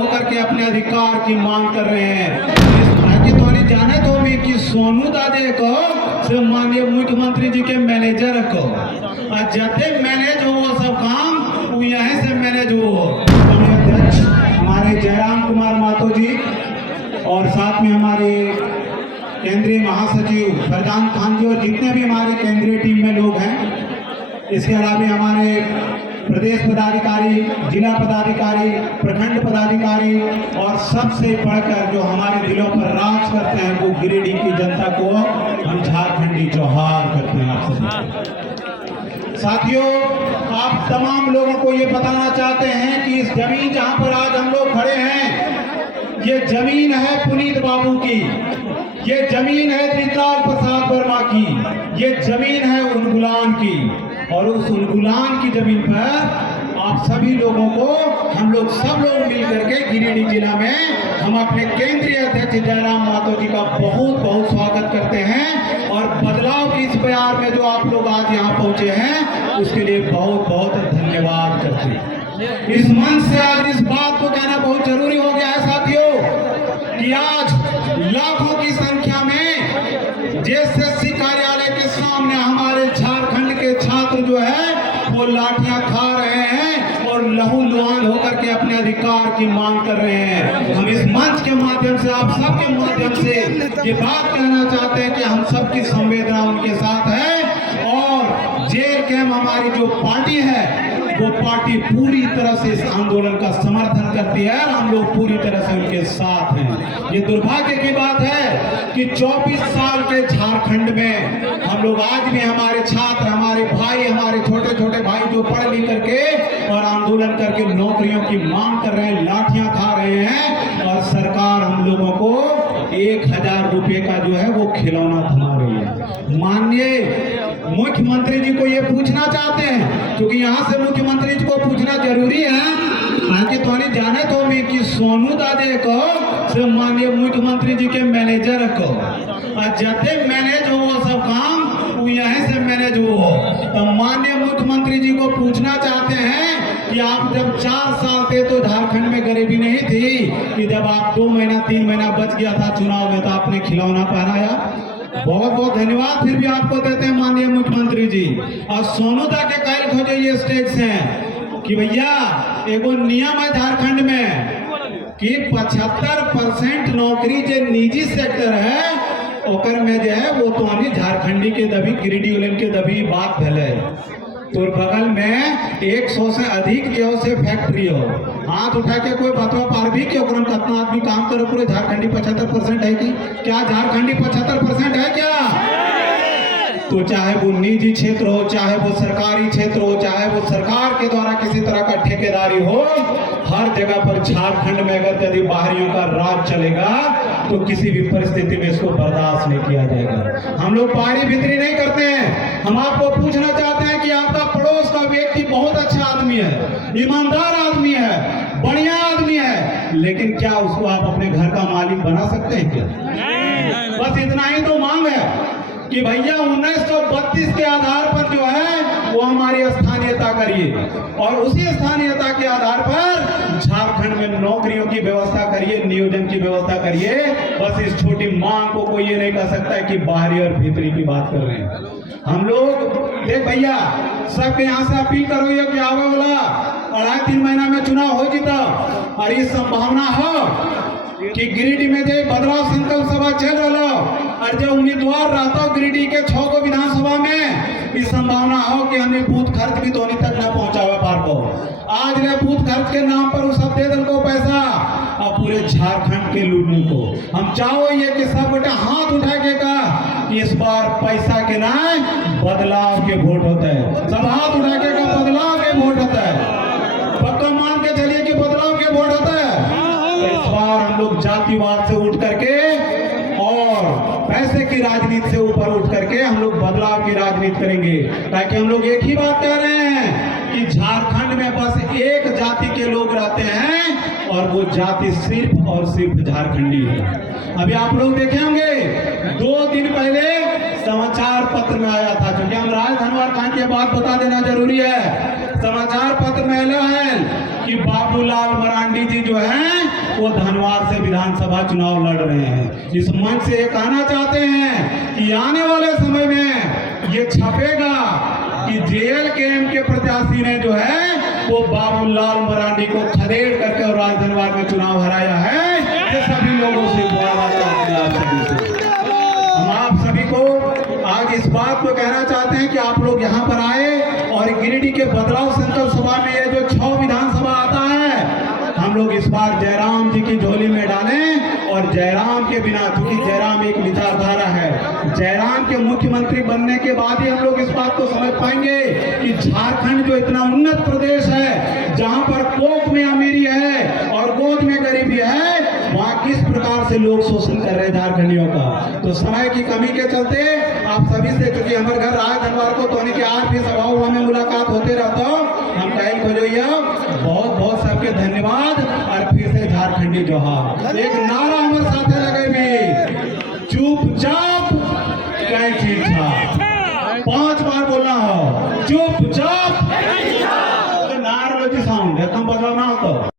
होकर के अपने अधिकार की मांग कर रहे हैं। ताकि तो नहीं जाने तो भी कि सोनू दादे को से माननीय मुख्यमंत्री जी के मैनेजर को जते मैनेज हो वो सब काम वो यहीं से मैनेज हो। अध्यक्ष हमारे जयराम कुमार मातो जी और साथ में हमारे केंद्रीय महासचिव फरजान खान जी और जितने भी हमारे केंद्रीय टीम में लोग हैं, इसके अलावा हमारे प्रदेश पदाधिकारी, जिला पदाधिकारी, प्रखंड पदाधिकारी और सबसे बढ़कर जो हमारे दिलों पर राज करते हैं वो गिरिडीह की जनता को हम झारखंडी जोहार करते हैं। आप सब साथियों, आप तमाम लोगों को ये बताना चाहते हैं कि इस जमीन जहां पर आज हम लोग खड़े हैं, ये जमीन है पुनीत बाबू की, ये जमीन है त्रिकाल प्रसाद वर्मा की, ये जमीन है उनगुलान की। और उस उनगुलान की जमीन पर आप सभी लोगों को हम लोग सब लोग मिल करके गिरिडीह जिला में हम अपने केंद्रीय अध्यक्ष जयराम मातो जी का बहुत बहुत स्वागत करते हैं। और बदलाव की इस प्यार में जो आप लोग आज यहाँ पहुंचे हैं उसके लिए बहुत बहुत धन्यवाद करते हैं। इस मंच से आज इस बात को कहना बहुत जरूरी हो गया है साथियों कि आज लाखों की संख्या में जेएसएससी कार्यालय के सामने हमारे झारखंड के छात्र जो है वो लाठियां खा रहे हैं और लहूलुहान होकर के अपने अधिकार की मांग कर रहे हैं। हम इस मंच के माध्यम से आप सबके माध्यम से ये बात कहना चाहते हैं कि हम सबकी संवेदना उनके साथ है और जेल कैंप हमारी जो पार्टी है वो पार्टी पूरी तरह से इस आंदोलन का समर्थन करती है और हम लोग पूरी तरह से उनके साथ हैं। ये दुर्भाग्य की बात है कि 24 साल के झारखंड में हम लोग आज भी हमारे छात्र, हमारे भाई, हमारे छोटे छोटे भाई जो पढ़ लिख करके और आंदोलन करके नौकरियों की मांग कर रहे हैं, लाठियां खा रहे हैं और सरकार हम लोगों को 1000 रुपये का जो है वो खिलौना थमा रही है। माननीय मुख्यमंत्री जी को ये पूछना चाहते हैं क्योंकि यहाँ से मुख्यमंत्री जी को पूछना जरूरी है ताकि तो नहीं जाने तो भी कि सोनू दादे को से माननीय मुख्यमंत्री जी के मैनेजर को जते मैनेज हो वो सब काम वो यहीं से मैनेज हो। तो माननीय मुख्यमंत्री जी को पूछना चाहते हैं कि आप जब 4 साल थे तो झारखंड में गरीबी नहीं थी कि जब आप 2 महीना 3 महीना बच गया था चुनाव में तो आपने खिलौना पहनाया। बहुत बहुत धन्यवाद फिर भी आपको देते हैं माननीय मुख्यमंत्री जी। और सोनू दा के कहल खोजे ये स्टेज से कि भैया एगो नियम है झारखंड में कि 75% नौकरी जो निजी सेक्टर है ओकर में जो है वो तो झारखंडी के दबी गिरिडीह वाले के दबी बात भले तो बगल में 100 से अधिक जो से फैक्ट्री हो, हाथ उठा के कोई बतवा पार भी क्यों कितना आदमी काम करे पूरे झारखंडी 75% है कि क्या झारखंडी 75% है क्या? तो चाहे वो निजी क्षेत्र हो, चाहे वो सरकारी क्षेत्र हो, चाहे वो सरकार के द्वारा किसी तरह का ठेकेदारी हो, हर जगह पर झारखंड में अगर यदि बाहरियों का राज चलेगा तो किसी भी परिस्थिति में इसको बर्दाश्त नहीं किया जाएगा। हम लोग पारी भितरी नहीं करते हैं। हम आपको पूछना चाहते हैं कि आपका पड़ोस का व्यक्ति बहुत अच्छा आदमी है, ईमानदार आदमी है, बढ़िया आदमी है, लेकिन क्या उसको आप अपने घर का मालिक बना सकते हैं क्या? बस इतना ही तो मांग है कि भैया 1932 के आधार पर जो है वो हमारी स्थानीयता करिए और उसी स्थानीयता के आधार पर झारखंड में नौकरियों की व्यवस्था करिए, नियोजन की व्यवस्था करिए। बस इस छोटी मांग को कोई ये नहीं कह सकता है कि बाहरी और भीतरी की बात कर रहे हैं। हम लोग देख भैया सबके यहाँ से अपील करो ये कि आवे वाला 2.5-3 महीना में चुनाव हो जीता और ये संभावना हो कि गिरिडीह में जो बदलाव संकल्प सभा चल रहा और जो उम्मीदवार रहता हो गिरिडीह के 6 को विधानसभा में इस संभावना हो कि हमें बूथ खर्च भी धोनी तक न पहुंचा हुआ पार को आज ने बूथ खर्च के नाम पर सब दे दल को पैसा और पूरे झारखंड के लूटने को हम चाहो ये कि सब बेटा हाथ उठा के कहा कि इस बार पैसा के ना बदलाव के वोट होता है। सब हाथ उठा के कहा बदलाव के वोट होता है। पक्का मान के चलिए कि बदलाव के वोट होता है। इस बार हम लोग जातिवाद से उठ करके और पैसे की राजनीति से ऊपर उठ करके हम लोग बदलाव की राजनीति करेंगे ताकि हम लोग एक ही बात कह रहे हैं कि झारखंड में बस एक जाति के लोग रहते हैं और वो जाति सिर्फ और सिर्फ झारखंडी है। अभी आप लोग देखे होंगे 2 दिन पहले समाचार पत्र में आया था, क्योंकि हम राज धनवार खान की बात बता देना जरूरी है। समाचार पत्र में आया है कि बाबूलाल मरांडी जी जो हैं वो धनवार से विधानसभा चुनाव लड़ रहे हैं। इस मंच से ये कहना चाहते हैं कि आने वाले समय में ये छपेगा कि JLKM के प्रत्याशी ने जो है वो बाबूलाल मरांडी को खदेड़ करके और राजधनवार में चुनाव हराया है। ये सभी लोगों से बोला चाहते हैं, आप सभी से। हम आप सभी को आज इस बात को कहना चाहते हैं कि आप लोग यहाँ पर आए और गिरिडीह के बदलाव संकल्प सभा में ये जो 6 विधानसभा आता है, हम लोग इस बार जयराम जी की झोली में डालें और जयराम के बिना, क्योंकि जयराम एक विचारधारा है, जयराम के मुख्यमंत्री बनने के बाद ही हम लोग इस बात को समझ पाएंगे कि झारखंड जो इतना उन्नत प्रदेश है, जहां पर कोख में अमीरी है और गोद में गरीबी है, वहां किस प्रकार से लोग शोषण कर रहे हैं झारखंडियों का। तो समय की कमी के चलते आप सभी से, क्योंकि हमारे घर राजधनवार को तो के आज भी सभा में मुलाकात होते रहता हो, हम कहल खोजोइया बहुत बहुत सबके धन्यवाद और फिर से झारखंडी जोहार। एक नारा हमारे साथ लगे भी, चुपचाप क्या चीज था, 5 बार बोलना हो, चुप